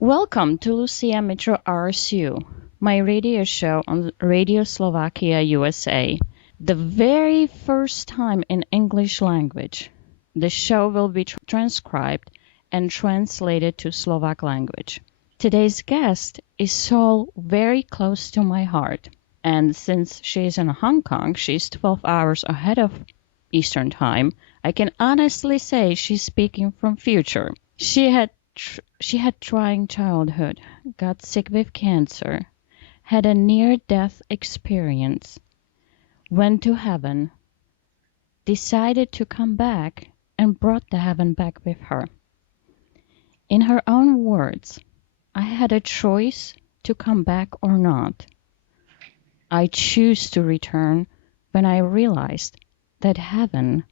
Welcome to Lucia Mitro RSU, my radio show on Radio Slovakia, USA. The very first time in English language. The show will be transcribed and translated to Slovak language. Today's guest is so very close to my heart, and since she is in Hong Kong, she's 12 hours ahead of Eastern Time. I can honestly say she's speaking from future. She had trying childhood, got sick with cancer, had a near-death experience, went to heaven, decided to come back, and brought the heaven back with her. In her own words, I had a choice to come back or not. I choose to return when I realized that heaven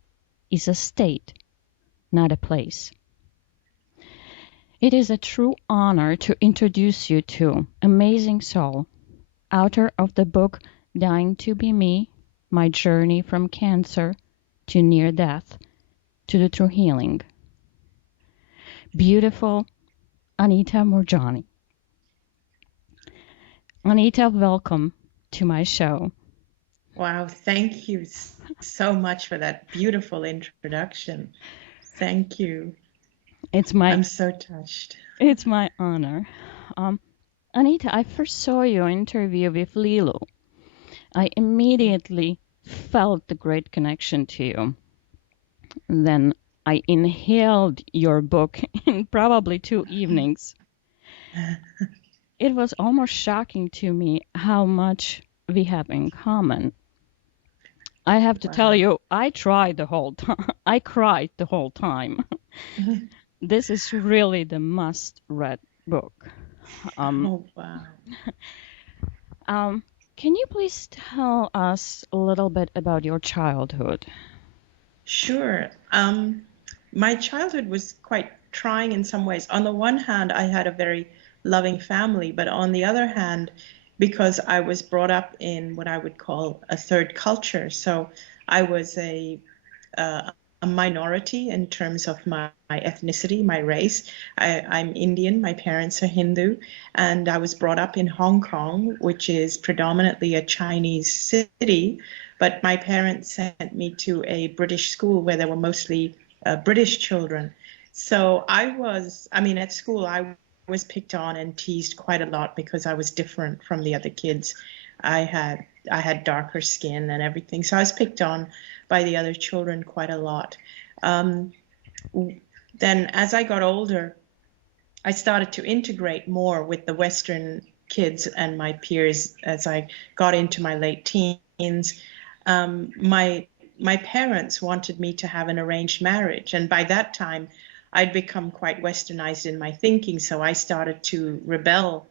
is a state, not a place. It is a true honor to introduce you to amazing soul, author of the book Dying to Be Me, My Journey from Cancer to Near Death to the True Healing. Beautiful Anita Moorjani. Anita, welcome to my show. Wow, thank you so much for that beautiful introduction. Thank you. I'm so touched. It's my honor. Anita, I first saw your interview with Lilu. I immediately felt the great connection to you. Then I inhaled your book in probably 2 evenings. It was almost shocking to me how much we have in common. I have to tell you, I cried the whole time. I cried the whole time. This is really the must-read book. Oh, wow. Can you please tell us a little bit about your childhood? Sure. My childhood was quite trying in some ways. On the one hand, I had a very loving family, but on the other hand, because I was brought up in what I would call a third culture, so I was a minority in terms of my ethnicity, my race. I'm Indian, my parents are Hindu, and I was brought up in Hong Kong, which is predominantly a Chinese city, but my parents sent me to a British school where there were mostly British children. So at school, I was picked on and teased quite a lot because I was different from the other kids. I had darker skin and everything, so I was picked on by the other children quite a lot. Then as I got older, I started to integrate more with the Western kids and my peers as I got into my late teens. My parents wanted me to have an arranged marriage, and by that time I'd become quite westernized in my thinking, so I started to rebel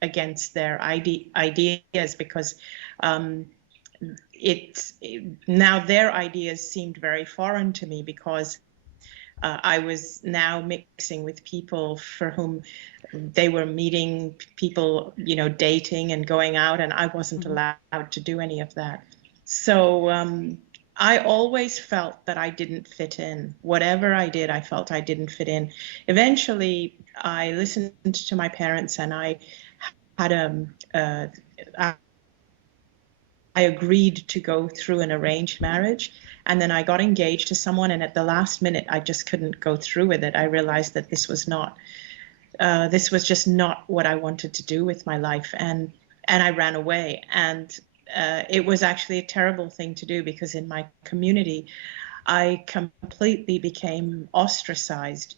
against their ideas because now their ideas seemed very foreign to me because I was now mixing with people for whom they were meeting people, dating and going out, and I wasn't allowed to do any of that. So I always felt that I didn't fit in. Whatever I did, I felt I didn't fit in. Eventually, I listened to my parents and I had I agreed to go through an arranged marriage, and then I got engaged to someone, and at the last minute I just couldn't go through with it. I realized that this was just not what I wanted to do with my life, and I ran away. And it was actually a terrible thing to do because in my community I completely became ostracized.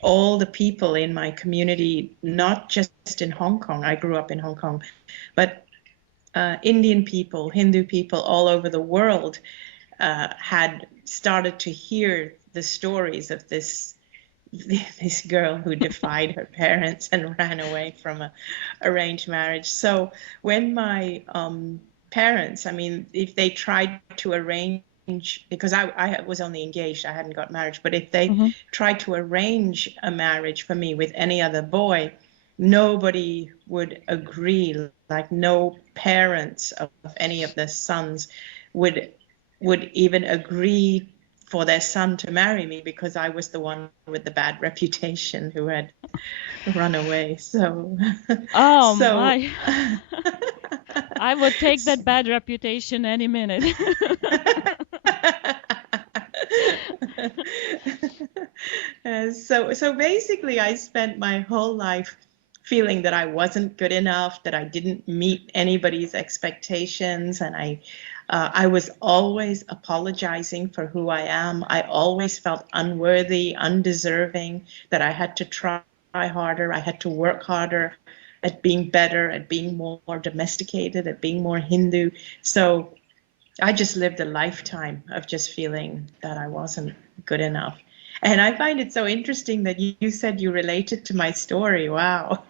All the people in my community, not just in Hong Kong, I grew up in Hong Kong, but Indian people, Hindu people all over the world had started to hear the stories of this girl who defied her parents and ran away from an arranged marriage. So when my parents, if they tried to arrange, because I was only engaged, I hadn't got married, but if they tried to arrange a marriage for me with any other boy, nobody would agree. Like no parents of any of their sons would even agree for their son to marry me because I was the one with the bad reputation who had run away. So, Oh so. my. I would take that bad reputation any minute. So basically, I spent my whole life feeling that I wasn't good enough, that I didn't meet anybody's expectations, and I was always apologizing for who I am. I always felt unworthy, undeserving, that I had to try harder, I had to work harder at being better, at being more domesticated, at being more Hindu. So I just lived a lifetime of just feeling that I wasn't good enough. And I find it so interesting that you said you related to my story. Wow.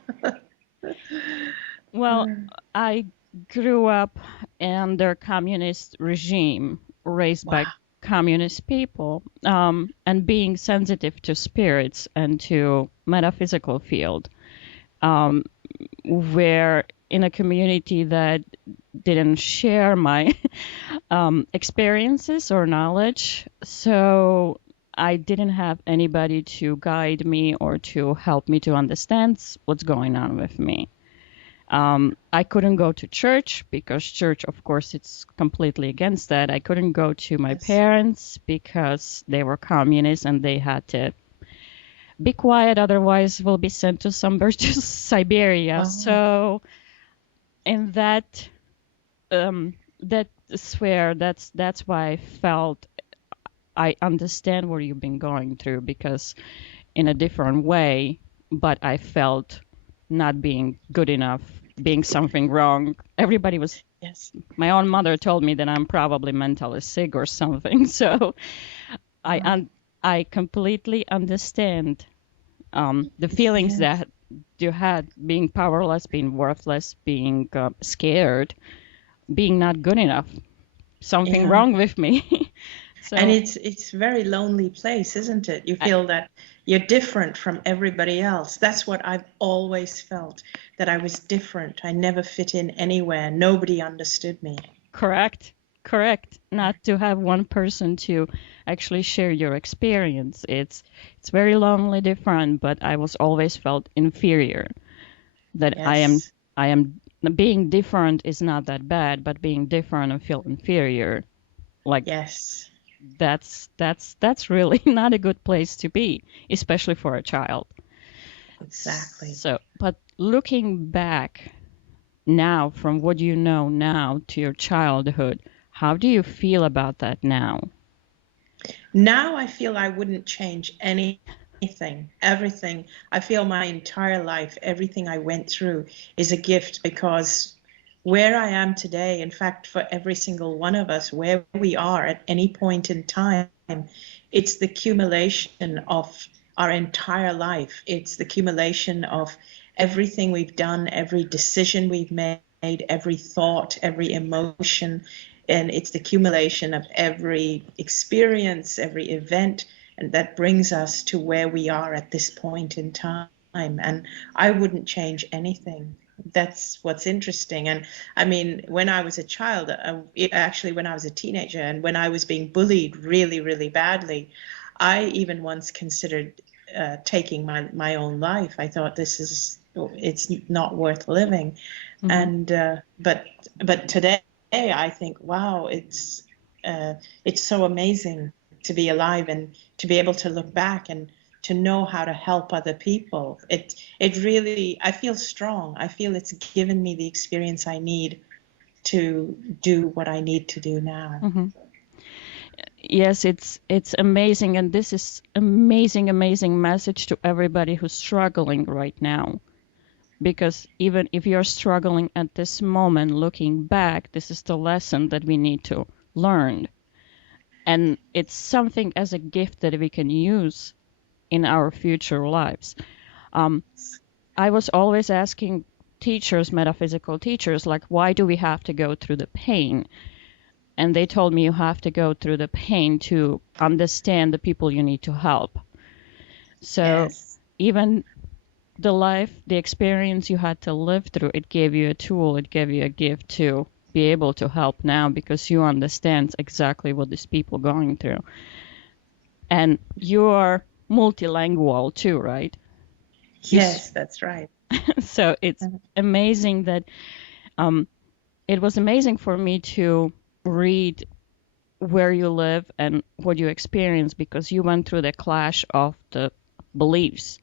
Well, I grew up under communist regime, raised by Wow. communist people, and being sensitive to spirits and to metaphysical field, um, where in a community that didn't share my experiences or knowledge, so I didn't have anybody to guide me or to help me to understand what's going on with me. I couldn't go to church because church, of course, it's completely against that. I couldn't go to my Yes. parents because they were communists and they had to be quiet, otherwise we'll be sent to somewhere to Siberia. Oh, So in that sphere, that's why I felt I understand what you've been going through because in a different way, but I felt not being good enough, being something wrong. Everybody was, yes. my own mother told me that I'm probably mentally sick or something. So I Oh, un- I completely understand the feelings yes. that you had, being powerless, being worthless, being scared, being not good enough. Something Yeah. wrong with me. And So it's a very lonely place, isn't it? You I, feel that you're different from everybody else. That's what I've always felt, that I was different. I never fit in anywhere. Nobody understood me. correct, correct. Not to have one person to actually share your experience. It's very lonely, different, but I was always felt inferior. That Yes. I am being different is not that bad, but being different and feel inferior, like Yes. that's really not a good place to be, especially for a child. Exactly. So, but looking back now from what you know now to your childhood, how do you feel about that now? Now I feel I wouldn't change anything, everything. I feel my entire life, everything I went through is a gift because where I am today, in fact, for every single one of us, where we are at any point in time, it's the accumulation of our entire life. It's the accumulation of everything we've done, every decision we've made, every thought, every emotion, and it's the accumulation of every experience, every event, and that brings us to where we are at this point in time. And I wouldn't change anything. That's what's interesting. And I mean, when I was a child, actually, when I was a teenager, and when I was being bullied really, really badly, I even once considered taking my own life. I thought it's not worth living. Hmm. And but today I think, wow, it's so amazing to be alive and to be able to look back and to know how to help other people. It really, I feel strong. I feel it's given me the experience I need to do what I need to do now. Hmm. Yes, it's amazing, and this is amazing, amazing message to everybody who's struggling right now. Because even if you're struggling at this moment, looking back, this is the lesson that we need to learn. And it's something as a gift that we can use in our future lives. Um, I was always asking teachers, metaphysical teachers, like, why do we have to go through the pain? And they told me you have to go through the pain to understand the people you need to help. So Yes. even the life, the experience you had to live through, it gave you a tool, it gave you a gift to be able to help now because you understand exactly what these people going through. And you are multilingual too, right? Yes, that's right. So it's amazing that um, it was amazing for me to read where you live and what you experience because you went through the clash of the beliefs.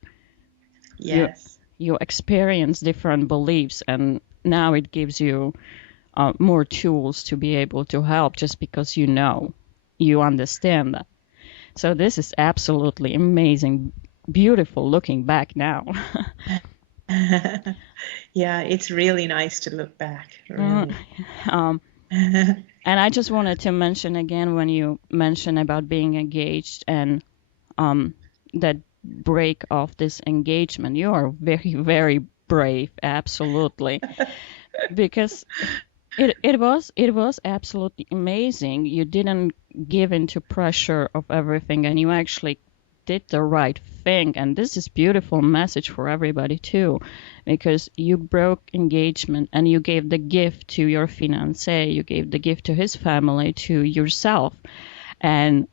You Yes. you experience different beliefs, and now it gives you more tools to be able to help just because you understand that. So this is absolutely amazing, beautiful looking back now. Yeah, it's really nice to look back, Uh, really. um, and I just wanted to mention again when you mention about being engaged and that break of this engagement, you are very, very brave, absolutely, because it was absolutely amazing. You didn't give in to pressure of everything, and you actually did the right thing. And this is beautiful message for everybody too, because you broke engagement and you gave the gift to your fiancé, you gave the gift to his family, to yourself. And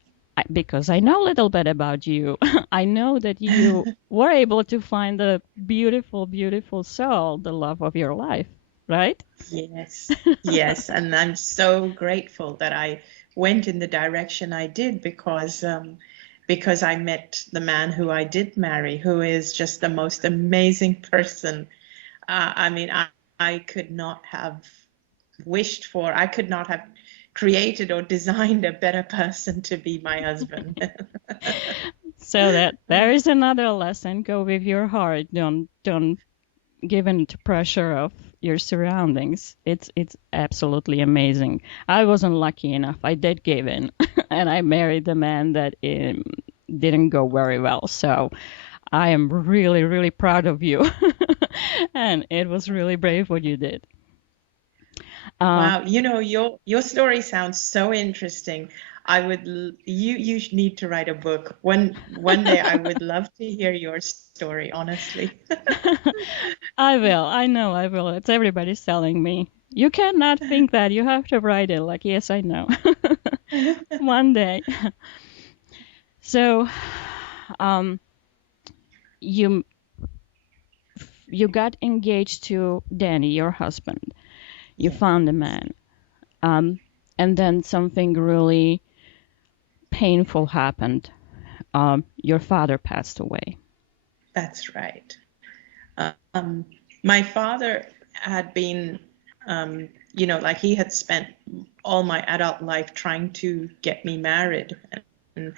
because I know a little bit about you, I know that you were able to find the beautiful, beautiful soul, the love of your life, right? Yes, yes, and I'm so grateful that I went in the direction I did because I met the man who I did marry, who is just the most amazing person. I mean, I could not have wished for, I could not have created or designed a better person to be my husband. So that there is another lesson. Go with your heart. Don't give in to pressure of your surroundings. It's absolutely amazing. I wasn't lucky enough. I did give in, and I married the man that didn't go very well. So I am really, really proud of you. And it was really brave what you did. Uh, Wow, you know, your story sounds so interesting. You need to write a book. One day I would love to hear your story, honestly. I will. I know I will. It's everybody's telling me. You cannot think that. You have to write it. Like, yes, I know. One day. So, um, you you got engaged to Danny, your husband. You Yes, found a man. Um, and then something really painful happened. Your father passed away. that's right. Um, my father had been, like he had spent all my adult life trying to get me married. And,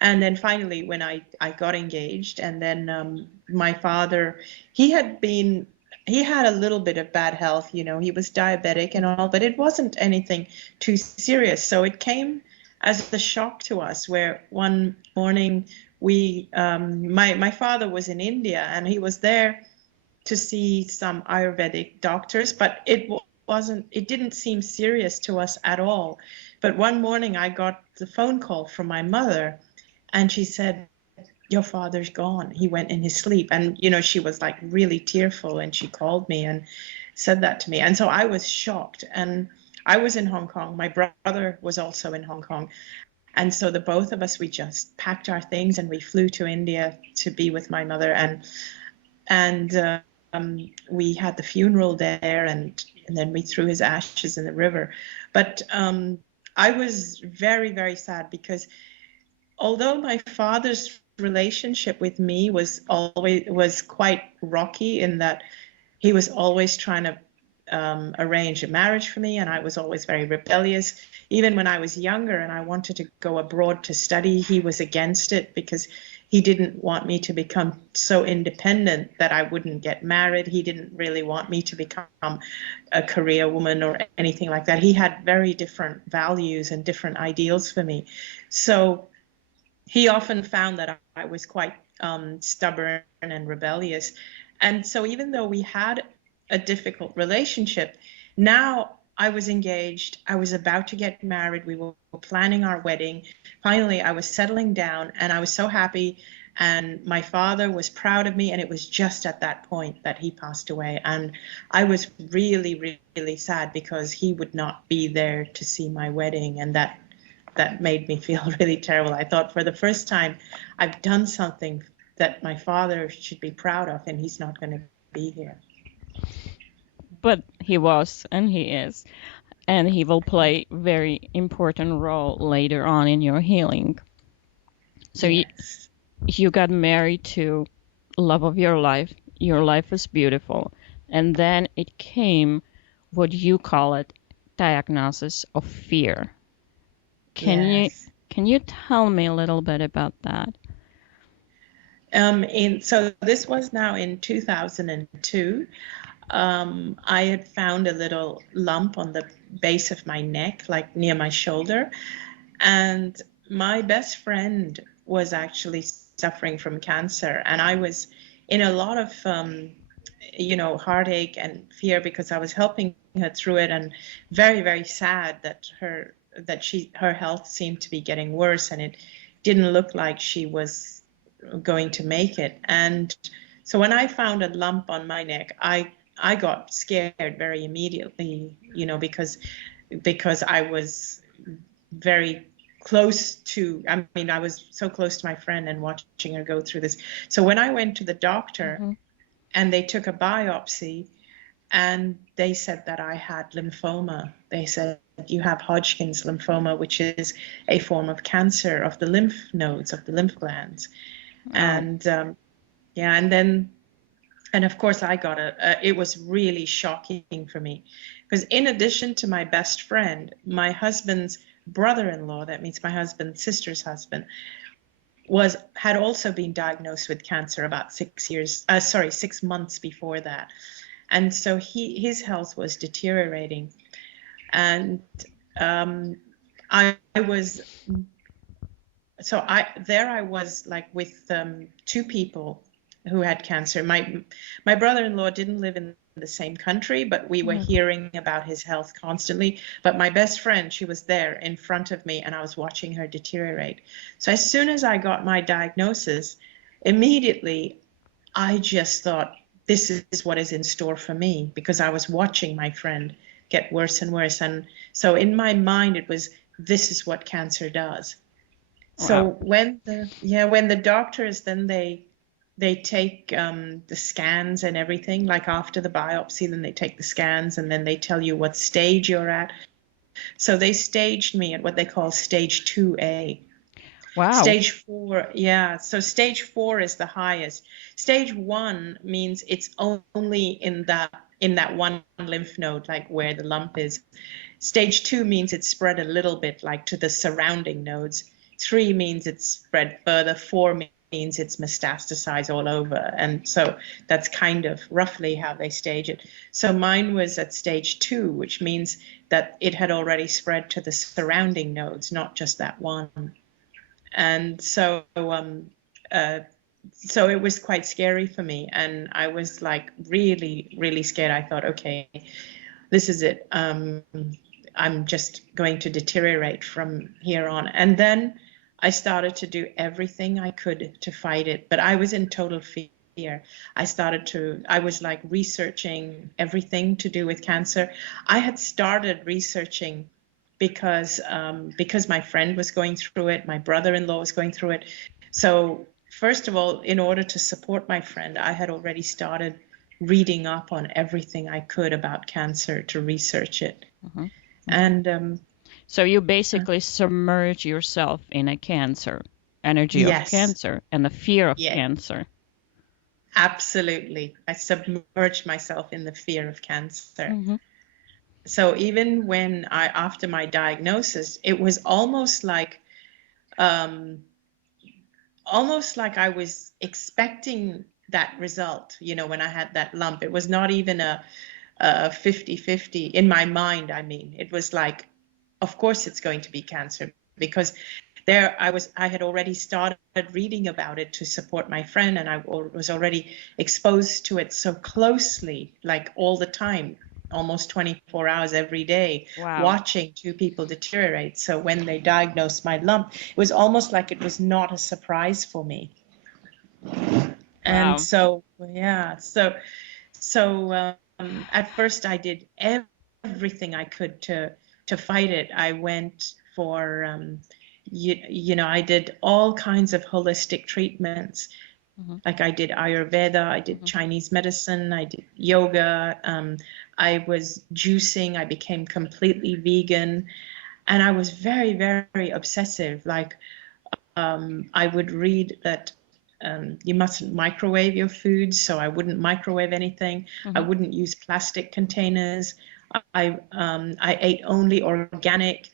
and then finally, when I got engaged, and then my father, he had been, he had a little bit of bad health, he was diabetic and all, but it wasn't anything too serious. So it came as a shock to us where one morning my father was in India and he was there to see some Ayurvedic doctors, but it didn't seem serious to us at all. But one morning I got the phone call from my mother and she said, your father's gone. He went in his sleep. And, she was like really tearful and she called me and said that to me. And so I was shocked. And I was in Hong Kong. My brother was also in Hong Kong. And so the both of us, we just packed our things and we flew to India to be with my mother. And we had the funeral there, and then we threw his ashes in the river. But I was very, very sad because although my father's relationship with me was quite rocky in that he was always trying to arrange a marriage for me, and I was always very rebellious. Even when I was younger and I wanted to go abroad to study, he was against it because he didn't want me to become so independent that I wouldn't get married. He didn't really want me to become a career woman or anything like that. He had very different values and different ideals for me. So he often found that I was quite stubborn and rebellious. And so even though we had a difficult relationship, now I was engaged, I was about to get married, we were planning our wedding. Finally, I was settling down and I was so happy. And my father was proud of me. And it was just at that point that he passed away. And I was really, really sad because he would not be there to see my wedding. And that made me feel really terrible. I thought for the first time, I've done something that my father should be proud of, and he's not going to be here. But he was, and he is, and he will play very important role later on in your healing. So Yes. you got married to love of your life. Your life was beautiful, and then it came what you call it, diagnosis of fear. Can you Yes. can you tell me a little bit about that? So this was now in 2002. I had found a little lump on the base of my neck, like near my shoulder. And my best friend was actually suffering from cancer. And I was in a lot of, heartache and fear because I was helping her through it, and very, very sad that her health seemed to be getting worse, and it didn't look like she was going to make it. And so when I found a lump on my neck, I got scared very immediately, because I was very close to, I was so close to my friend and watching her go through this. So when I went to the doctor and they took a biopsy, and they said that I had lymphoma. They said, you have Hodgkin's lymphoma, which is a form of cancer of the lymph nodes, of the lymph glands. And and of course I got it was really shocking for me, because in addition to my best friend, my husband's brother-in-law, that means my husband's sister's husband, had also been diagnosed with cancer about 6 months before that. And so his health was deteriorating. And I was I was like with two people who had cancer. My brother-in-law didn't live in the same country, but we were hearing about his health constantly. But my best friend, she was there in front of me, and I was watching her deteriorate. So as soon as I got my diagnosis, immediately I just thought, this is what is in store for me, because I was watching my friend get worse and worse. And so in my mind, it was, this is what cancer does. So Wow. when the doctors, then they take the scans and everything, like after the biopsy, then they take the scans and then they tell you what stage you're at. So they staged me at what they call stage 2A. Wow. Stage 4, yeah. So stage 4 is the highest. Stage 1 means it's only in that one lymph node, like where the lump is. Stage 2 means it's spread a little bit, like to the surrounding nodes. 3 means it's spread further. 4 means it's metastasized all over. And so that's kind of roughly how they stage it. So mine was at stage 2, which means that it had already spread to the surrounding nodes, not just that one. And so it was quite scary for me. And I was like really, really scared. I thought, okay, this is it. I'm just going to deteriorate from here on. And then I started to do everything I could to fight it, but I was in total fear. I was like researching everything to do with cancer. I had started researching because my friend was going through it, my brother-in-law was going through it. So first of all, in order to support my friend, I had already started reading up on everything I could about cancer to research it. And so you basically submerge yourself in a cancer, energy of yes, cancer, and the fear of yeah, cancer. absolutely. I submerged myself in the fear of cancer. So even when after my diagnosis, it was almost like I was expecting that result, when I had that lump. It was not even a 50-50 in my mind. I mean, it was like, of course it's going to be cancer, because I had already started reading about it to support my friend, and I was already exposed to it so closely, like all the time, almost 24 hours every day. Wow. Watching two people deteriorate. So when they diagnosed my lump, it was almost like it was not a surprise for me. And so, yeah, so at first I did everything I could to fight it. I went for I did all kinds of holistic treatments, Like I did Ayurveda, I did Chinese medicine, I did yoga, I was juicing, I became completely vegan, and I was very, very obsessive. Like I would read that you mustn't microwave your food, so I wouldn't microwave anything. I wouldn't use plastic containers. I ate only organic.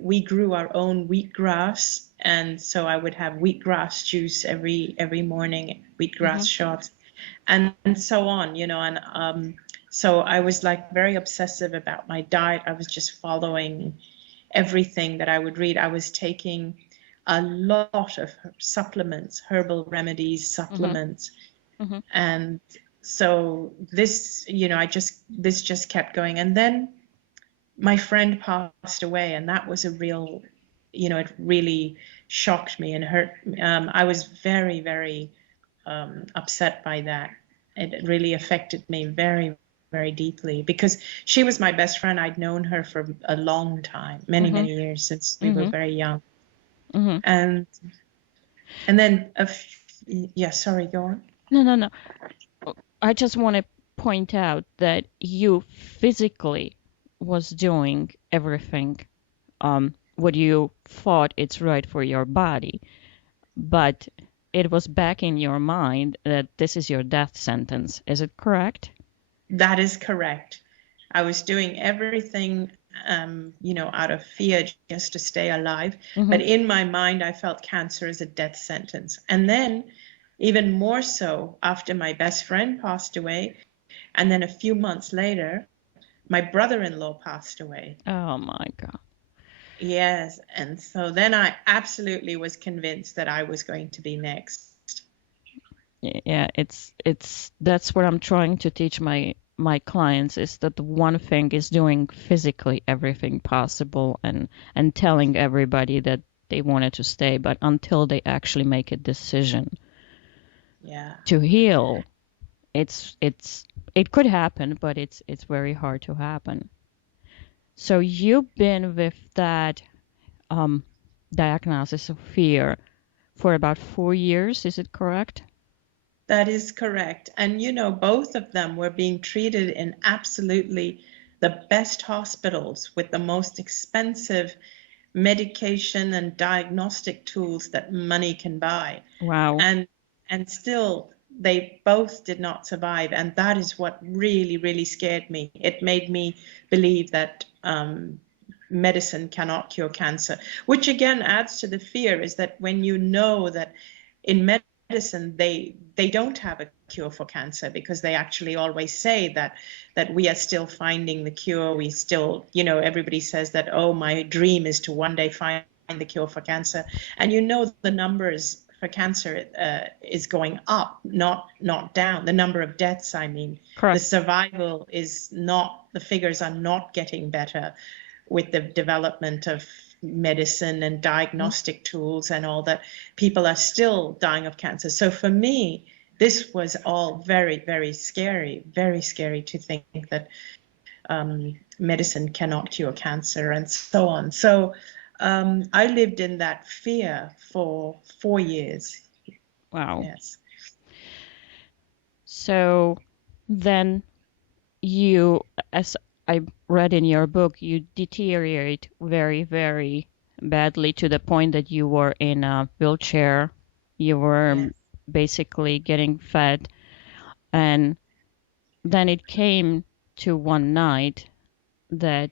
We grew our own wheatgrass, and so I would have wheatgrass juice every morning, wheatgrass shots, and so on, you know. And so I was like very obsessive about my diet. I was just following everything that I would read. I was taking a lot of supplements, herbal remedies, supplements, and so this, you know, this just kept going. And then my friend passed away, and that was a real, you know, it really shocked me and hurt. I was very, very upset by that. It really affected me very, very deeply because she was my best friend. I'd known her for a long time, many, many years since we were very young. And then, yeah, sorry, go on. No. I just want to point out that you physically was doing everything what you thought it's right for your body, but it was back in your mind that this is your death sentence. Is it correct? That is correct. I was doing everything, you know, out of fear just to stay alive. But in my mind, I felt cancer as a death sentence. And then, even more so, after my best friend passed away, and then a few months later, my brother-in-law passed away. Oh my God. Yes. And so then I absolutely was convinced that I was going to be next. Yeah, that's what I'm trying to teach my clients, is that the one thing is doing physically everything possible and telling everybody that they wanted to stay, but until they actually make a decision to heal, it could happen, but it's very hard to happen. So you've been with that diagnosis of fear for about 4 years, is it correct? That is correct. And, you know, both of them were being treated in absolutely the best hospitals with the most expensive medication and diagnostic tools that money can buy. Wow. And still, they both did not survive. And that is what really, really scared me. It made me believe that medicine cannot cure cancer, which again adds to the fear, is that when you know that in medicine they don't have a cure for cancer, because they actually always say that we are still finding the cure. We still, you know, everybody says that, oh, my dream is to one day find the cure for cancer. And you know, the numbers for cancer is going up, not down. The number of deaths, I mean. Correct. The survival is not, the figures are not getting better with the development of medicine and diagnostic tools and all that. People are still dying of cancer. So for me, this was all very, very scary to think that medicine cannot cure cancer and so on. So I lived in that fear for 4 years. Wow. Yes. So then you, as I read in your book, you deteriorate very, very badly to the point that you were in a wheelchair. You were basically getting fed. And then it came to one night that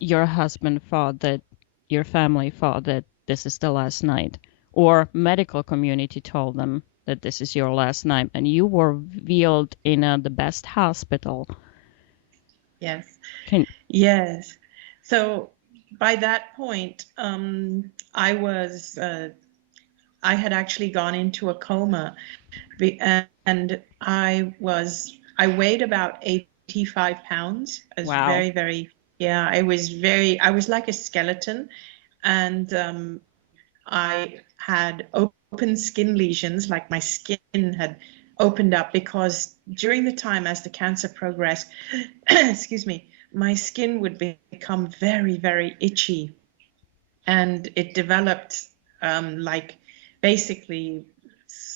your husband thought that, your family thought that this is the last night, or medical community told them that this is your last night, and you were wheeled in the best hospital. Yes. Yes. So by that point, I had actually gone into a coma, and I weighed about 85 pounds. I was Wow. very, very, yeah, I was like a skeleton, and I had open skin lesions, like my skin had opened up, because during the time as the cancer progressed, excuse me, my skin would become very, very itchy, and it developed like basically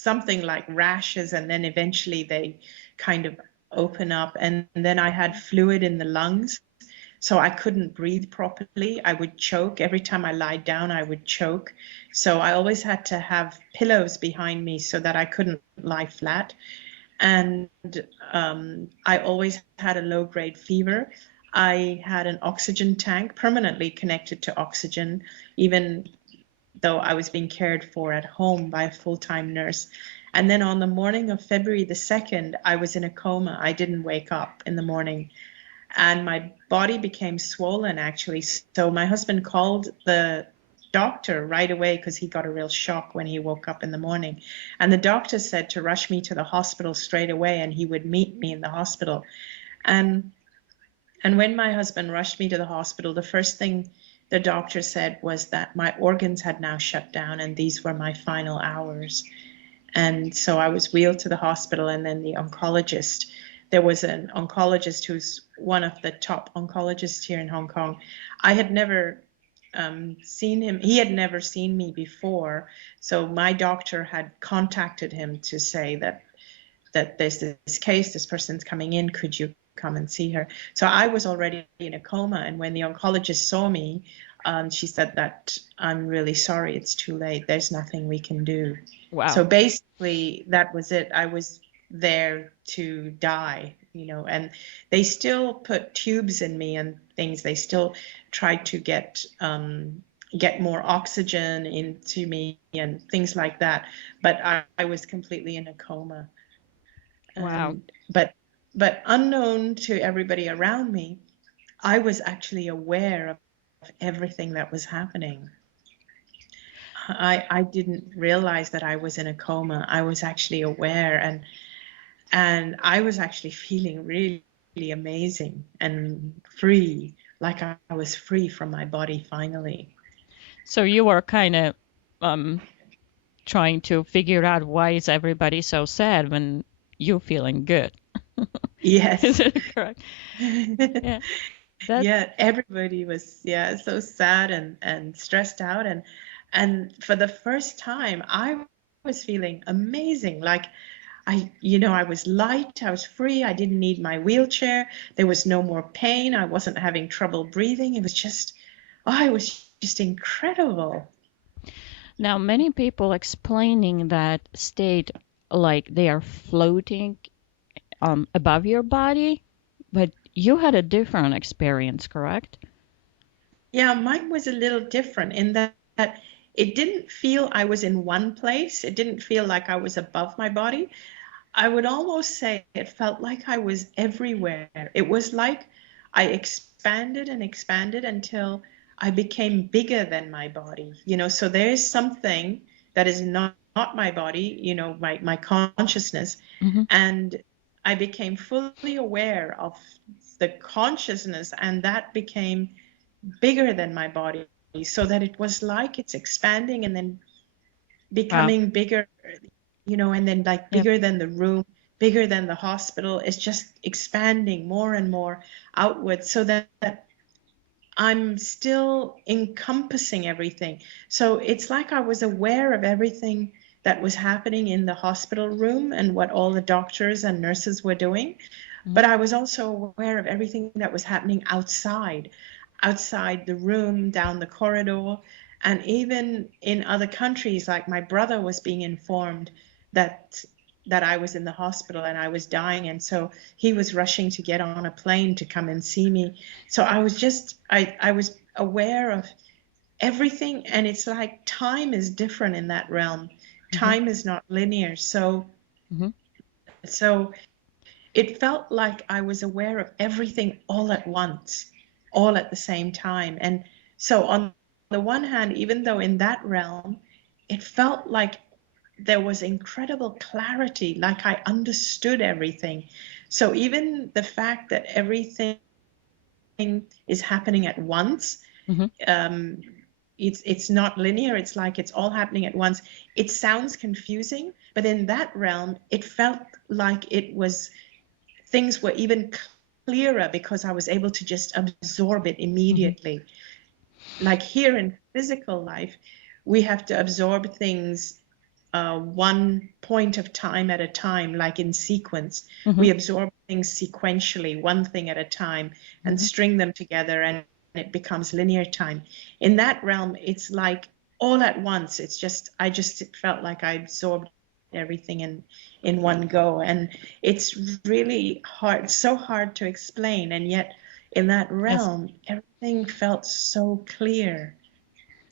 something like rashes, and then eventually they kind of open up. And then I had fluid in the lungs, so I couldn't breathe properly. I would choke. Every time I lied down, I would choke. So I always had to have pillows behind me so that I couldn't lie flat. And I always had a low-grade fever. I had an oxygen tank permanently connected to oxygen, even though I was being cared for at home by a full-time nurse. And then on the morning of February the 2nd, I was in a coma. I didn't wake up in the morning. And my body became swollen, actually. So my husband called the doctor right away because he got a real shock when he woke up in the morning. And the doctor said to rush me to the hospital straight away, and he would meet me in the hospital. And when my husband rushed me to the hospital, the first thing the doctor said was that my organs had now shut down and these were my final hours. And so I was wheeled to the hospital, and then the oncologist, there was an oncologist who's one of the top oncologists here in Hong Kong. I had never seen him. He had never seen me before. So my doctor had contacted him to say that there's this case, this person's coming in, could you come and see her? So I was already in a coma, and when the oncologist saw me, she said that I'm really sorry, it's too late, there's nothing we can do. Wow. So basically that was it. I was there to die, and they still put tubes in me and things. They still tried to get more oxygen into me and things like that, but I was completely in a coma. Wow. But unknown to everybody around me, I was actually aware of everything that was happening. I didn't realize that I was in a coma. I was actually aware, and I was actually feeling really, really amazing and free, like I was free from my body finally. So you were kind of trying to figure out why is everybody so sad when you're feeling good. Yes. Is it correct? Yeah. Yeah, everybody was so sad and stressed out, and for the first time I was feeling amazing. Like I was light, I was free, I didn't need my wheelchair, there was no more pain, I wasn't having trouble breathing. It was just incredible. Now, many people explaining that state like they are floating above your body, but you had a different experience, correct? Yeah, mine was a little different in that it didn't feel I was in one place. It didn't feel like I was above my body. I would almost say it felt like I was everywhere. It was like I expanded and expanded until I became bigger than my body. So there is something that is not my body, my consciousness. Mm-hmm. And I became fully aware of the consciousness, and that became bigger than my body, so that it was like it's expanding and then becoming bigger, and then like bigger than the room, bigger than the hospital. It's just expanding more and more outwards, so that I'm still encompassing everything. So it's like I was aware of everything that was happening in the hospital room and what all the doctors and nurses were doing. But I was also aware of everything that was happening outside the room, down the corridor, and even in other countries. Like my brother was being informed that I was in the hospital and I was dying, and so he was rushing to get on a plane to come and see me. So I was aware of everything, and it's like time is different in that realm. Time is not linear. So it felt like I was aware of everything all at once, all at the same time. And so on the one hand, even though in that realm, it felt like there was incredible clarity, like I understood everything. So even the fact that everything is happening at once, it's not linear. It's like it's all happening at once. It sounds confusing, but in that realm, it felt like things were even clearer because I was able to just absorb it immediately. Like here in physical life, we have to absorb things one point of time at a time, like in sequence. Mm-hmm. We absorb things sequentially, one thing at a time, and string them together, and it becomes linear time. In that realm, it's like all at once. I just felt like I absorbed everything in one go. And it's really hard, so hard to explain. And yet in that Yes. realm, everything felt so clear,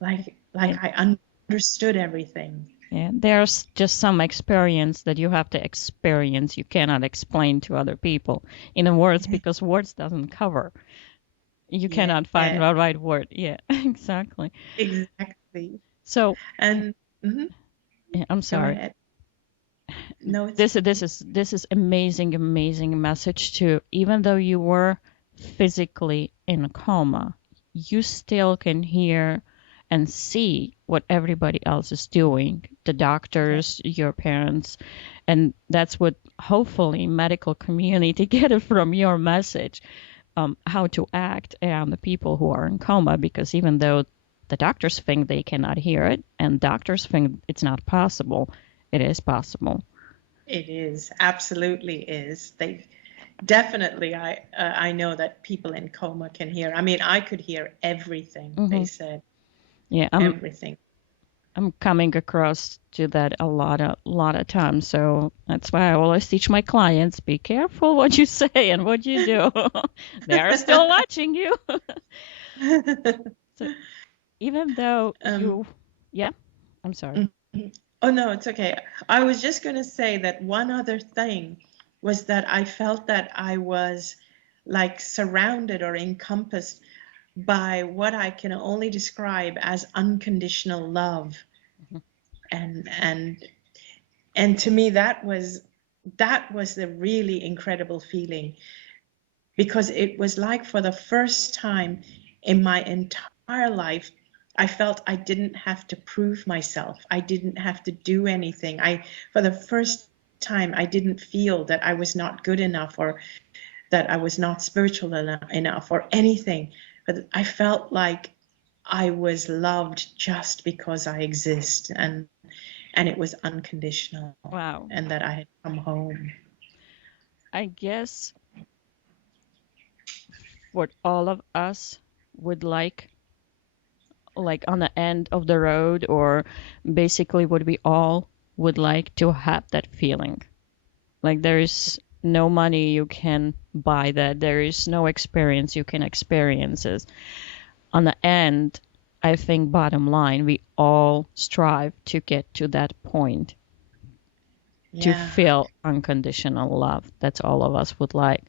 like Yeah. I understood everything. Yeah. There's just some experience that you have to experience. You cannot explain to other people in words because words doesn't cover. You Yeah, cannot find the right word. Yeah, exactly. exactly. So, And mhm, yeah, I'm go sorry. ahead. No, it's This is amazing message too. Even though you were physically in a coma, you still can hear and see what everybody else is doing, the yeah, doctors, your parents, and that's what hopefully medical community get it from your message, how to act around the people who are in coma, because even though the doctors think they cannot hear it and doctors think it's not possible, it is possible. it is, absolutely is. They definitely, I know that people in coma can hear. I mean, I could hear everything they Hmm. said, Yeah, I'm everything. coming across to that a lot of times. So that's why I always teach my clients: be careful what you say and what you do. They are still watching you. So even though um, yeah, I'm sorry. mhm. Oh no, it's okay. I was just going to say that one other thing was that I felt that I was like surrounded or encompassed by what I can only describe as unconditional love. Mhm. And and to me that was the really incredible feeling, because it was like for the first time in my entire life I felt I didn't have to prove myself. I didn't have to do anything. I For the first time I didn't feel that I was not good enough, or that I was not spiritual enough or anything. But I felt like I was loved just because I exist, and it was unconditional, Wow. and that I had come home. I guess what all of us would like on the end of the road, or basically what we all would like to have that feeling. Like there is no money you can buy that. There is no experience you can experience it. On the end, I think bottom line, we all strive to get to that point, to Yeah. feel unconditional love. That's all of us would like.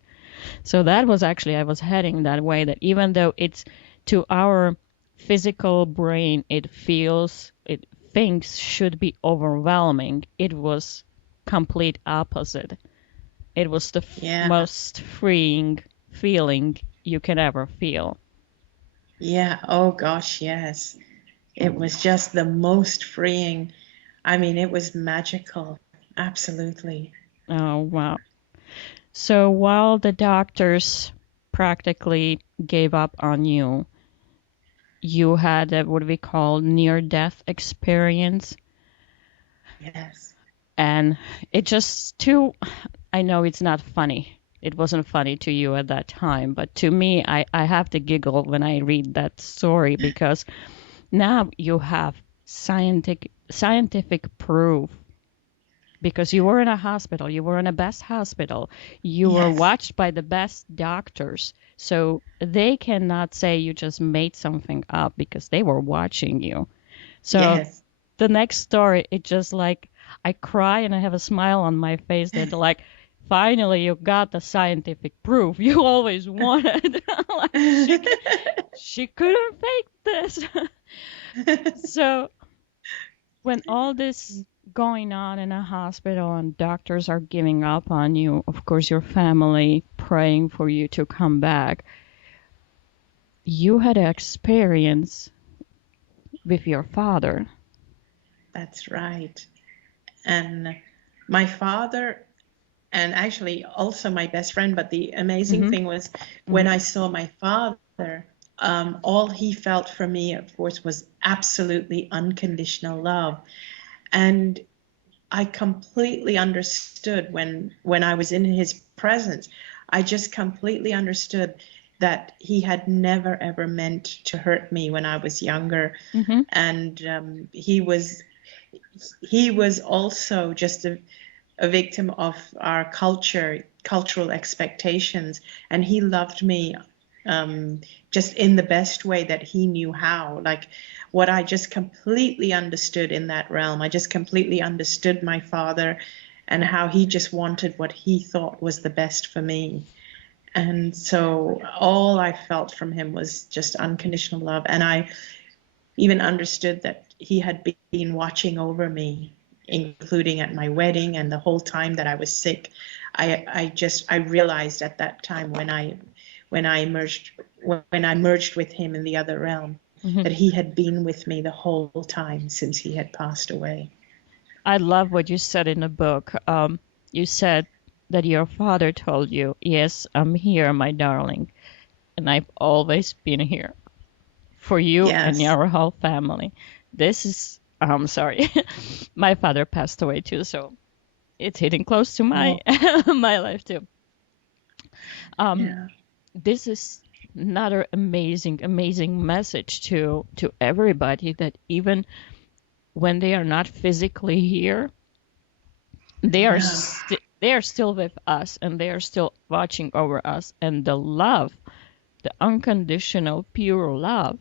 So that was actually, I was heading that way, that even though it's to our physical brain, it thinks should be overwhelming, it was complete opposite. It was the Yeah. most freeing feeling you can ever feel. Yeah. Oh gosh, yes. It was just the most freeing. I mean, it was magical. Absolutely. Oh, wow. So while the doctors practically gave up on you, you had a, what we call near death experience. Yes. And it just too, I know it's not funny. It wasn't funny to you at that time, but to me, I have to giggle when I read that story, because now you have scientific proof, because you were in a hospital, you were in a best hospital, you were Yes. watched by the best doctors, so they cannot say you just made something up, because they were watching you. So Yes. the next story, it just like I cry and I have a smile on my face that like finally you got the scientific proof you always wanted. Like she couldn't fake this. So when all this going on in a hospital and doctors are giving up on you, of course your family praying for you to come back, you had an experience with your father. That's right. And my father, and actually also my best friend, but the amazing Hmm. thing was when Hmm. I saw my father, all he felt for me, of course, was absolutely unconditional love. And I completely understood when I was in his presence. I just completely understood that he had never ever meant to hurt me when I was younger, Mm-hmm. and he was also just a victim of our cultural expectations, and he loved me just in the best way that he knew how. Like what I just completely understood in that realm. I just completely understood my father and how he just wanted what he thought was the best for me. And so all I felt from him was just unconditional love. And I even understood that he had been watching over me, including at my wedding and the whole time that I was sick. I realized at that time when I merged with him in the other realm, Mm-hmm. that he had been with me the whole time since he had passed away. I love what you said in the book. You said that your father told you, "Yes, I'm here, my darling, and I've always been here for you and Yes. your whole family." This is, I'm sorry, my father passed away too, so it's hitting close to my Oh, my life too. Um, yeah. this is another amazing message to everybody, that even when they are not physically here, Yeah. they are still with us, and they are still watching over us, and the love, the unconditional pure love,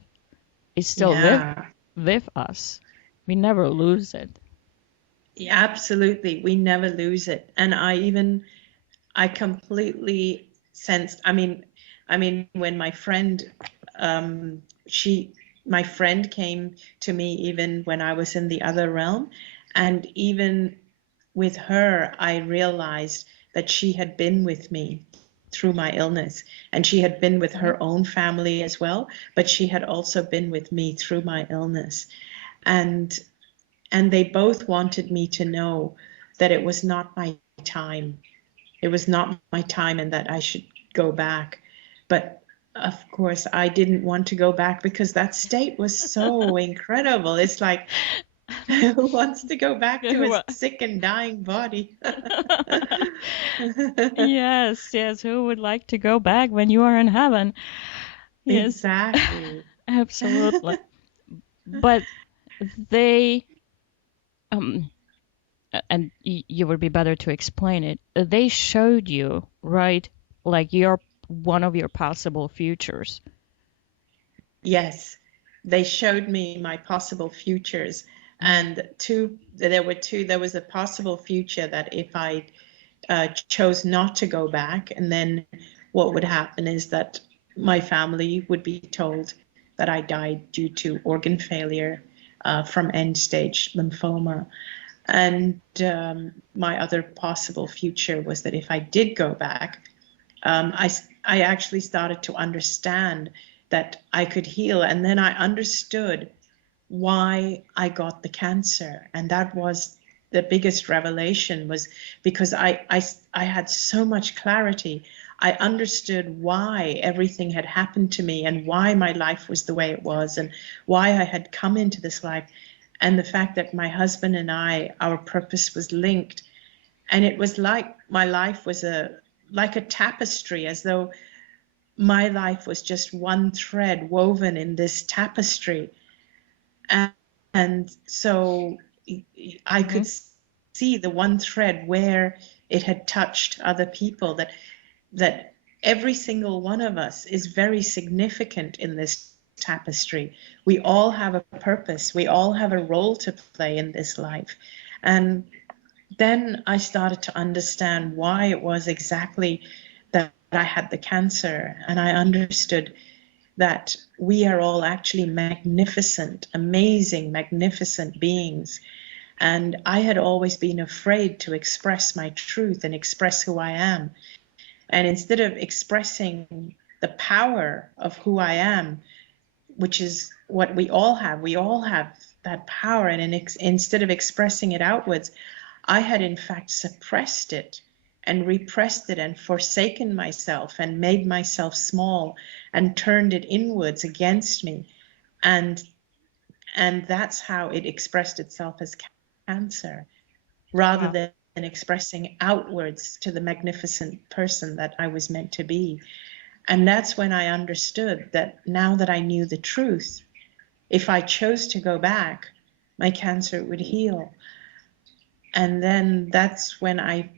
is still Yeah. with us. We never lose it. Yeah, absolutely. We never lose it. And I completely sensed, I mean, when my friend, um, she, my friend came to me even when I was in the other realm, and even with her, I realized that she had been with me through my illness, and she had been with Mhm. her own family as well, but she had also been with me through my illness. And they both wanted me to know that it was not my time. It was not my time, and that I should go back. But of course, I didn't want to go back because that state was so incredible. It's like, who wants to go back to a Well, sick and dying body? yes, yes. Who would like to go back when you are in heaven? Yes, Exactly. absolutely. But they, um, and you would be better to explain it. They showed you, right, like your one of your possible futures. Yes, they showed me my possible futures. And there was a possible future that if I chose not to go back, and then what would happen is that my family would be told that I died due to organ failure from end stage lymphoma. And my other possible future was that if I did go back, I actually started to understand that I could heal. And then I understood why I got the cancer. And that was the biggest revelation, was because I had so much clarity. I understood why everything had happened to me, and why my life was the way it was, and why I had come into this life. And the fact that my husband and our purpose was linked. And it was like my life was like a tapestry, as though my life was just one thread woven in this tapestry. And, so I Mm-hmm. could see the one thread where it had touched other people, that every single one of us is very significant in this tapestry. We all have a purpose. We all have a role to play in this life. And then I started to understand why it was exactly that I had the cancer. And I understood that we are all actually magnificent, amazing, magnificent beings. And I had always been afraid to express my truth and express who I am. And instead of expressing the power of who I am, which is what we all have that power. And instead of expressing it outwards, I had in fact suppressed it and repressed it and forsaken myself and made myself small and turned it inwards against me. And that's how it expressed itself as cancer. rather Wow. than expressing outwards to the magnificent person that I was meant to be. And that's when I understood that now that I knew the truth, if I chose to go back, my cancer would heal. And then that's when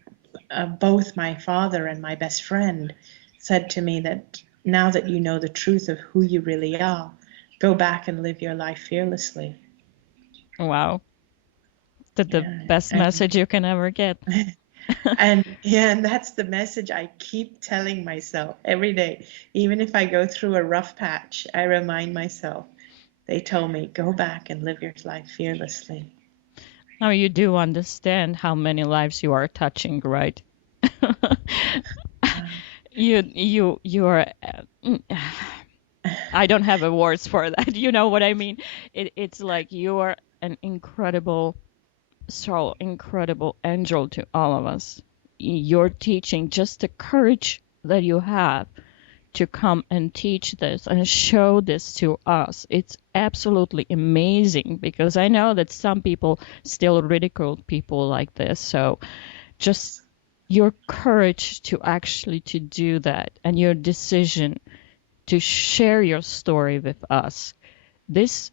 both my father and my best friend said to me that now that you know the truth of who you really are, go back and live your life fearlessly. Wow. The Yeah. best message you can ever get. And that's the message I keep telling myself every day. Even if I go through a rough patch, I remind myself, they told me, go back and live your life fearlessly. Now you do understand how many lives you are touching, right? Wow. You are. I don't have a words for that. You know what I mean? It's like you are an incredible soul, incredible angel to all of us. You're teaching just the courage that you have to come and teach this and show this to us. It's absolutely amazing because I know that some people still ridicule people like this. So just your courage to actually to do that and your decision to share your story with us. This,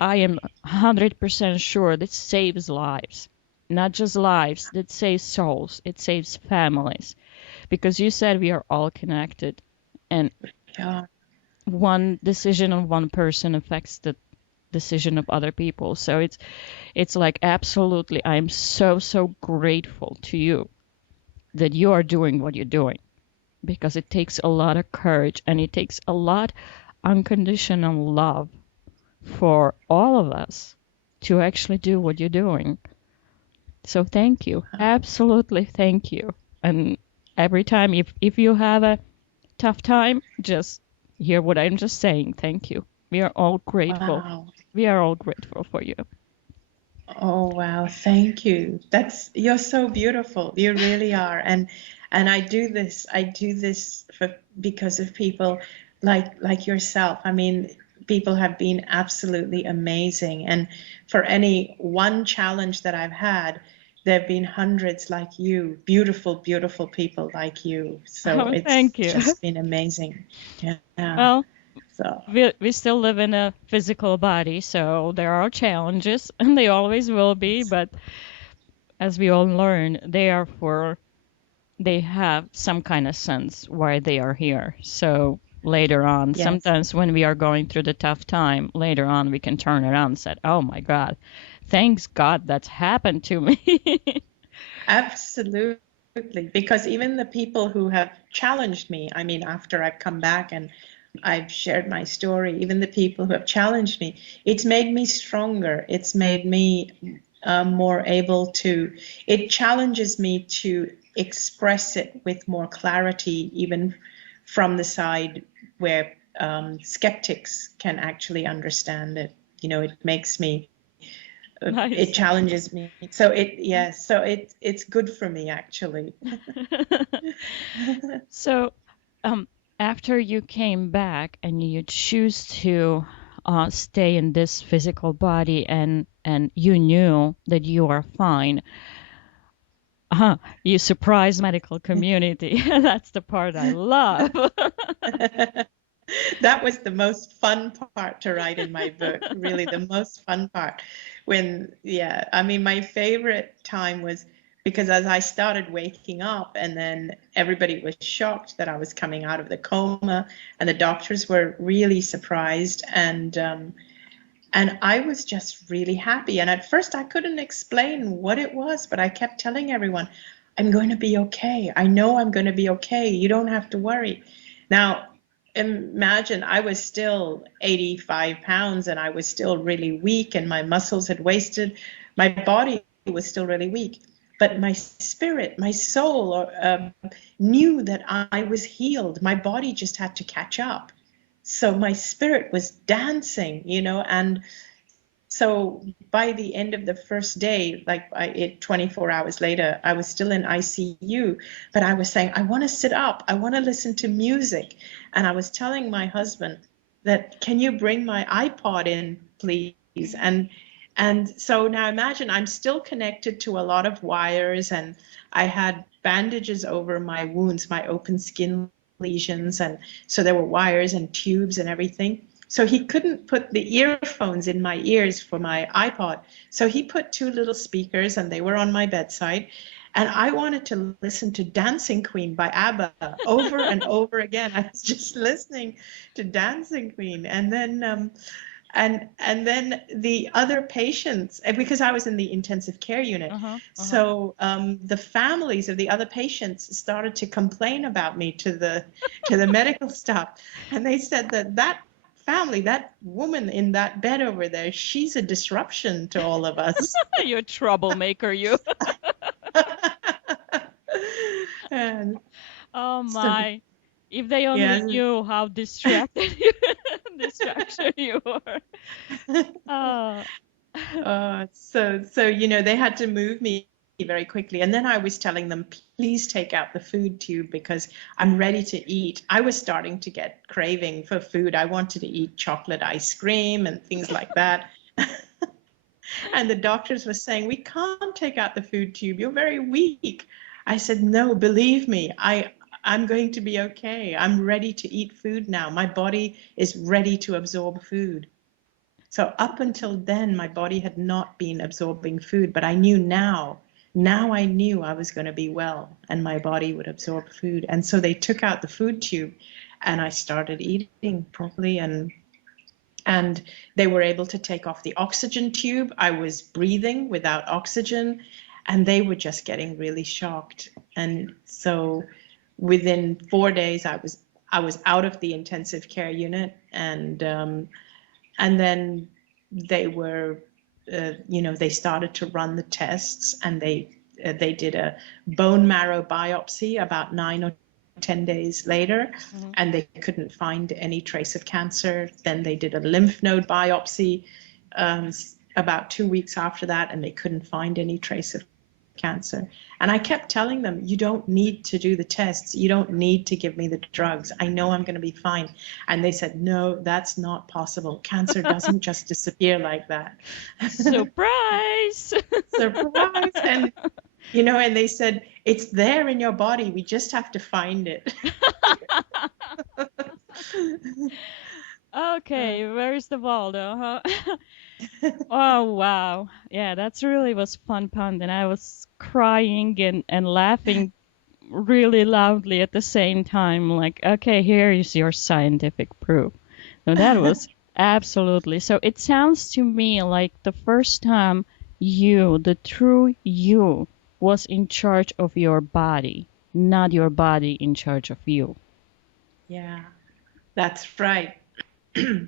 I am 100% sure, this saves lives. Not just lives, that saves souls, it saves families. Because you said we are all connected, and Yeah. one decision of one person affects the decision of other people. So it's like absolutely, I'm so grateful to you that you are doing what you're doing because it takes a lot of courage and it takes a lot unconditional love for all of us to actually do what you're doing. So thank you. Absolutely thank you. And every time if you have a tough time, just hear what I'm just saying. Thank you. We are all grateful. Wow. We are all grateful for you. Oh, wow. Thank you. You're so beautiful. You really are. And I do this because of people like yourself. I mean, people have been absolutely amazing. And for any one challenge that I've had, there have been hundreds like you, beautiful, beautiful people like you. So Oh, it's thank you. just been amazing. Yeah. Well, So, we still live in a physical body, so there are challenges, and they always will be. But as we all learn, they have some kind of sense why they are here. So later on, yes. sometimes when we are going through the tough time, later on we can turn around and say, "Oh my God, thanks God that's happened to me." Absolutely. Because even the people who have challenged me, I mean, after I've come back and I've shared my story, even the people who have challenged me, it's made me stronger. It's made me more able to, it challenges me to express it with more clarity, even from the side where skeptics can actually understand it. You know, it makes me it Nice. challenges me. So it's good for me actually. So, after you came back and you choose to stay in this physical body and you knew that you are fine, you surprise medical community. That's the part I love. That was the most fun part to write in my book, really the most fun part. Yeah, I mean, my favorite time was because as I started waking up, and then everybody was shocked that I was coming out of the coma, and the doctors were really surprised, and I was just really happy. And at first, I couldn't explain what it was, but I kept telling everyone, I'm going to be okay. I know I'm going to be okay. You don't have to worry. Now, imagine I was still 85 pounds and I was still really weak, and my muscles had wasted. My body was still really weak. But my spirit, my soul knew that I was healed. My body just had to catch up. So my spirit was dancing, and so by the end of the first day, 24 hours later, I was still in ICU, but I was saying, I want to sit up. I want to listen to music. And I was telling my husband that, can you bring my iPod in, please? And so now imagine I'm still connected to a lot of wires, and I had bandages over my wounds, my open skin lesions. And so there were wires and tubes and everything. So he couldn't put the earphones in my ears for my iPod. So he put two little speakers, and they were on my bedside. And I wanted to listen to Dancing Queen by ABBA over and over again. I was just listening to Dancing Queen. And then the other patients, because I was in the intensive care unit, so the families of the other patients started to complain about me to the medical staff, and they said that family, that woman in that bed over there, she's a disruption to all of us. You're a troublemaker, you. And Oh so, my. If they only yeah. knew how distraction you were. Oh. So they had to move me very quickly. And then I was telling them, please take out the food tube because I'm ready to eat. I was starting to get craving for food. I wanted to eat chocolate ice cream and things like that. And the doctors were saying, we can't take out the food tube. You're very weak. I said, no, believe me, I'm going to be okay. I'm ready to eat food now. My body is ready to absorb food. So up until then, my body had not been absorbing food, but I knew now I knew I was going to be well and my body would absorb food. And so they took out the food tube and I started eating properly, and they were able to take off the oxygen tube. I was breathing without oxygen, and they were just getting really shocked. And so within 4 days, I was out of the intensive care unit, and then they were, they started to run the tests, and they did a bone marrow biopsy about 9 or 10 days later, and they couldn't find any trace of cancer. Then they did a lymph node biopsy about 2 weeks after that, and they couldn't find any trace of cancer. And I kept telling them, you don't need to do the tests. You don't need to give me the drugs. I know I'm going to be fine. And they said, no, that's not possible. Cancer doesn't just disappear like that. Surprise! Surprise! And they said, it's there in your body. We just have to find it. Okay, where's the Waldo, huh? Oh, wow. Yeah, that's really was fun, Pond, and I was crying and laughing really loudly at the same time. Like, okay, here is your scientific proof. No, that was absolutely. So it sounds to me like the first time you, the true you, was in charge of your body, not your body in charge of you. Yeah, that's right.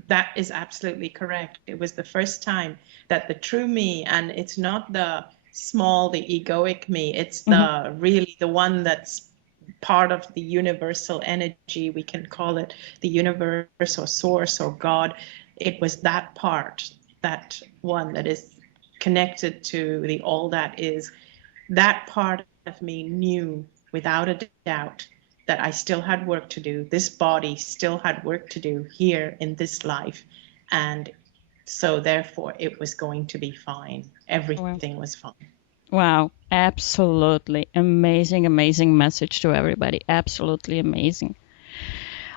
That is absolutely correct. It was the first time that the true me, and it's not the small, the egoic me, it's the really the one that's part of the universal energy. We can call it the universe or source or God. It was that part, that one that is connected to the all that is. That part of me knew without a doubt that I still had work to do. This body still had work to do here in this life. And so therefore it was going to be fine. Everything was fine. Wow, absolutely amazing, amazing message to everybody. Absolutely amazing.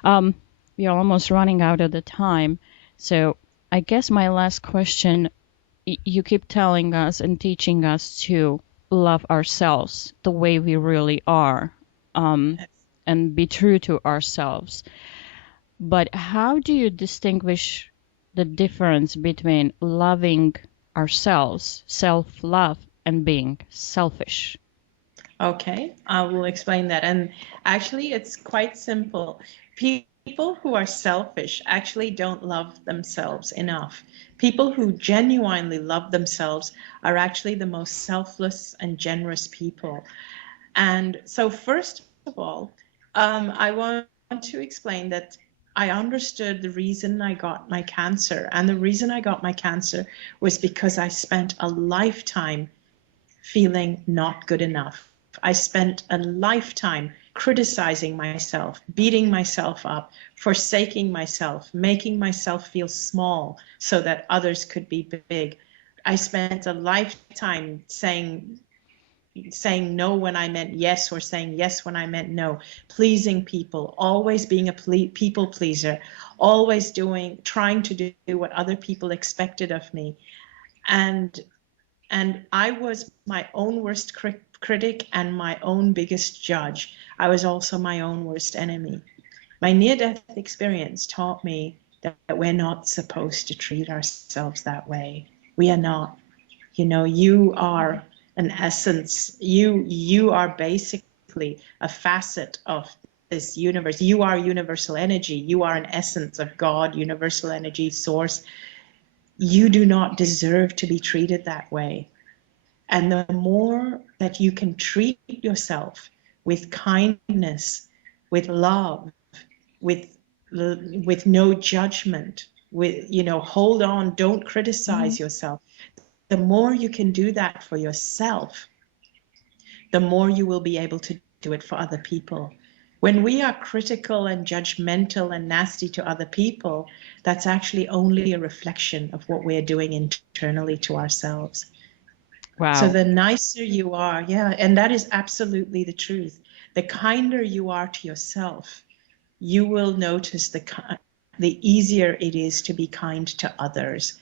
We are almost running out of the time. So I guess my last question, you keep telling us and teaching us to love ourselves the way we really are, and be true to ourselves. But how do you distinguish the difference between loving ourselves, self-love, and being selfish? Okay, I will explain that. And actually, it's quite simple. People who are selfish actually don't love themselves enough. People who genuinely love themselves are actually the most selfless and generous people. And so, first of all, I want to explain that I understood the reason I got my cancer. And the reason I got my cancer was because I spent a lifetime feeling not good enough. I spent a lifetime criticizing myself, beating myself up, forsaking myself, making myself feel small so that others could be big. I spent a lifetime saying no when I meant yes, or saying yes when I meant no, pleasing people, always being a people pleaser, always trying to do what other people expected of me. And I was my own worst critic and my own biggest judge. I was also my own worst enemy. My near-death experience taught me that we're not supposed to treat ourselves that way. We are not. You are an essence. You are basically a facet of this universe. You are universal energy. You are an essence of God, universal energy source. You do not deserve to be treated that way. And the more that you can treat yourself with kindness, with love, with no judgment, hold on, don't criticize yourself. The more you can do that for yourself, the more you will be able to do it for other people. When we are critical and judgmental and nasty to other people, that's actually only a reflection of what we're doing internally to ourselves. So Wow. the nicer you are, yeah, and that is absolutely the truth. The kinder you are to yourself, you will notice the easier it is to be kind to others.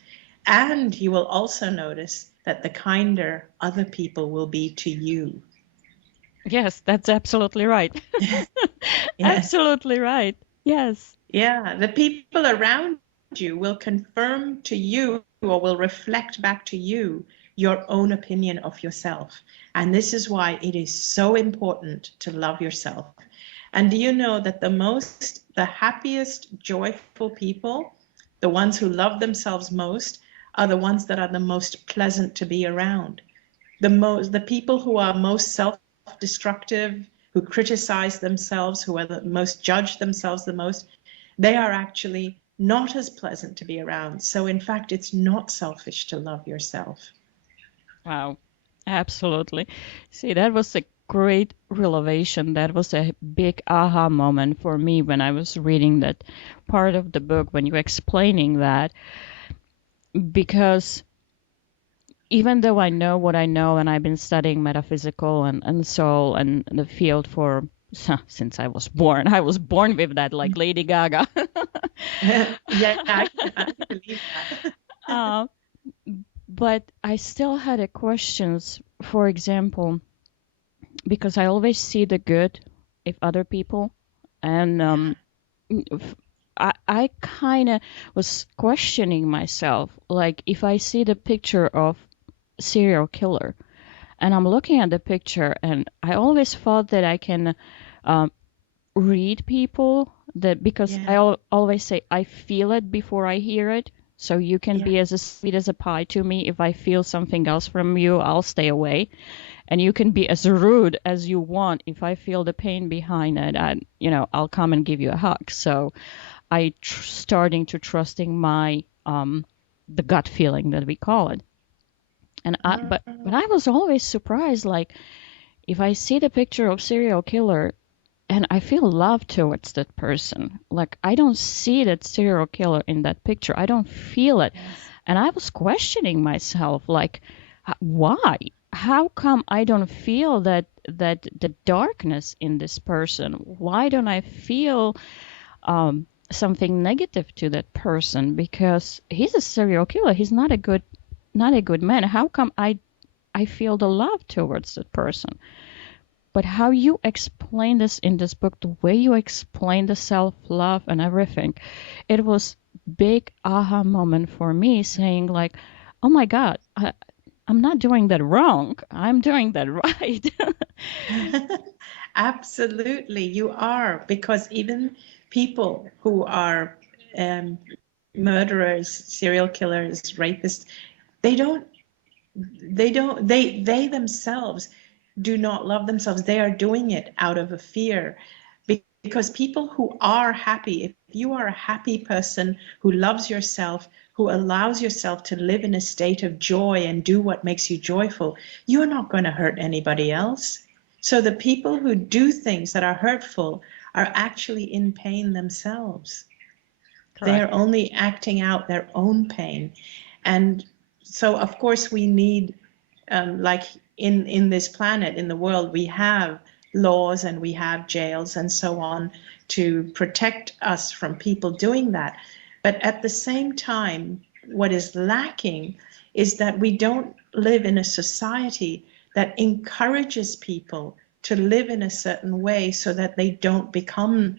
And you will also notice that the kinder other people will be to you. Yes, that's absolutely right. Yes. Absolutely right. Yes. Yeah. The people around you will confirm to you, or will reflect back to you, your own opinion of yourself. And this is why it is so important to love yourself. And do you know that the happiest, joyful people, the ones who love themselves most, are the ones that are the most pleasant to be around. The people who are most self-destructive, who criticize themselves, who are the most judge themselves the most, they are actually not as pleasant to be around. So in fact, it's not selfish to love yourself. Wow. Absolutely. See, that was a great revelation. That was a big aha moment for me when I was reading that part of the book, when you were explaining that, because even though I know what I know and I've been studying metaphysical and soul and the field for since I was born with that, like Lady Gaga. Yeah, I can believe that. uh, but I still had a questions, for example, because I always see the good if other people, and Yeah. I kind of was questioning myself, like if I see the picture of serial killer and I'm looking at the picture, and I always thought that I can um, read people, that because I Yeah. always say I feel it before I hear it. So you can Yeah. be as sweet as a pie to me. If I feel something else from you, I'll stay away. And you can be as rude as you want. If I feel the pain behind it, I'll come and give you a hug. So I starting to trusting my the gut feeling that we call it. And but I was always surprised, like if I see the picture of serial killer and I feel love towards that person, like I don't see that serial killer in that picture. I don't feel it. Yes. And I was questioning myself, like, why? How come I don't feel that the darkness in this person? Why don't I feel something negative to that person? Because he's a serial killer. He's not a good man. How come I feel the love towards that person? But how you explain this in this book, the way you explain the self-love and everything, it was big aha moment for me, saying like, oh my God, I'm not doing that wrong. I'm doing that right. Absolutely, you are, because even people who are um, murderers, serial killers, rapists, they don't, they themselves do not love themselves. They are doing it out of a fear. Because people who are happy, if you are a happy person who loves yourself, who allows yourself to live in a state of joy and do what makes you joyful, you're not going to hurt anybody else. So the people who do things that are hurtful are actually in pain themselves. They Correct. are only acting out their own pain. And So of course we need, like in this planet, in the world, we have laws and we have jails and so on to protect us from people doing that. But at the same time, what is lacking is that we don't live in a society that encourages people to live in a certain way so that they don't become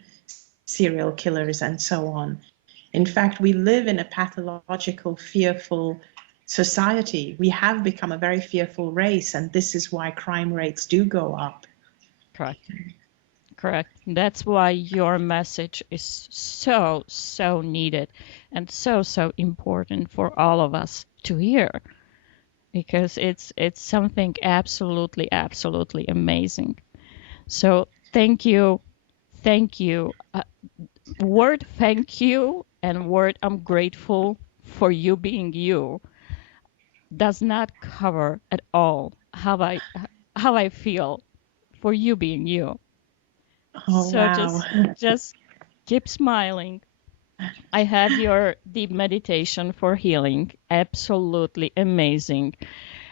serial killers and so on. In fact, we live in a pathological, fearful society. We have become a very fearful race, and this is why crime rates do go up. Correct. Correct. That's why your message is so, so needed and so, so important for all of us to hear, because it's something absolutely, absolutely amazing. So thank you. Thank you. Word thank you and word I'm grateful for you being you does not cover at all how I feel for you being you. Oh, So wow. just keep smiling. I had your deep meditation for healing. Absolutely amazing.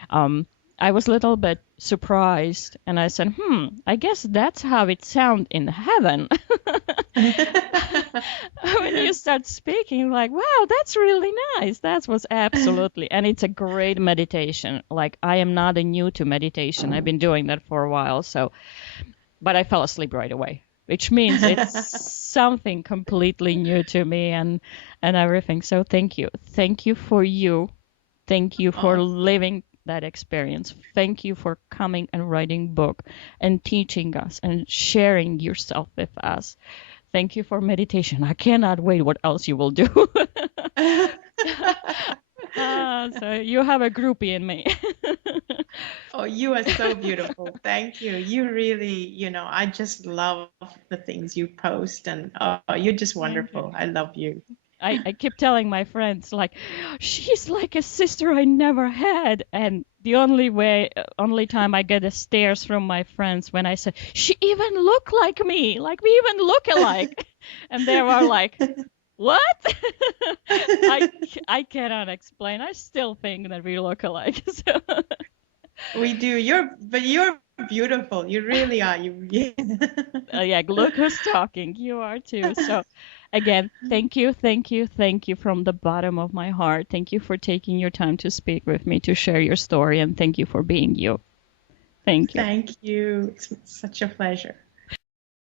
I was a little bit surprised and I said, I guess that's how it sounds in heaven. When you start speaking, like, wow, that's really nice. That was absolutely, and it's a great meditation. Like, I am not new to meditation. I've been doing that for a while. So, but I fell asleep right away, which means it's something completely new to me and everything. So thank you. Thank you for you. Thank you for living that experience. Thank you for coming and writing book and teaching us and sharing yourself with us. Thank you for meditation. I cannot wait what else you will do. So you have a groupie in me. Oh, you are so beautiful. Thank you. You really, I just love the things you post, and you're just wonderful. I love you. I keep telling my friends, like, she's like a sister I never had. And the only time I get a stares from my friends when I say, she even look like me, like we even look alike. And they were like, what? I cannot explain. I still think that we look alike. So. We do. You're beautiful. You really are. Yeah, look who's talking. You are too. So, again, thank you, thank you, thank you from the bottom of my heart. Thank you for taking your time to speak with me, to share your story, and thank you for being you. Thank you. Thank you. It's such a pleasure.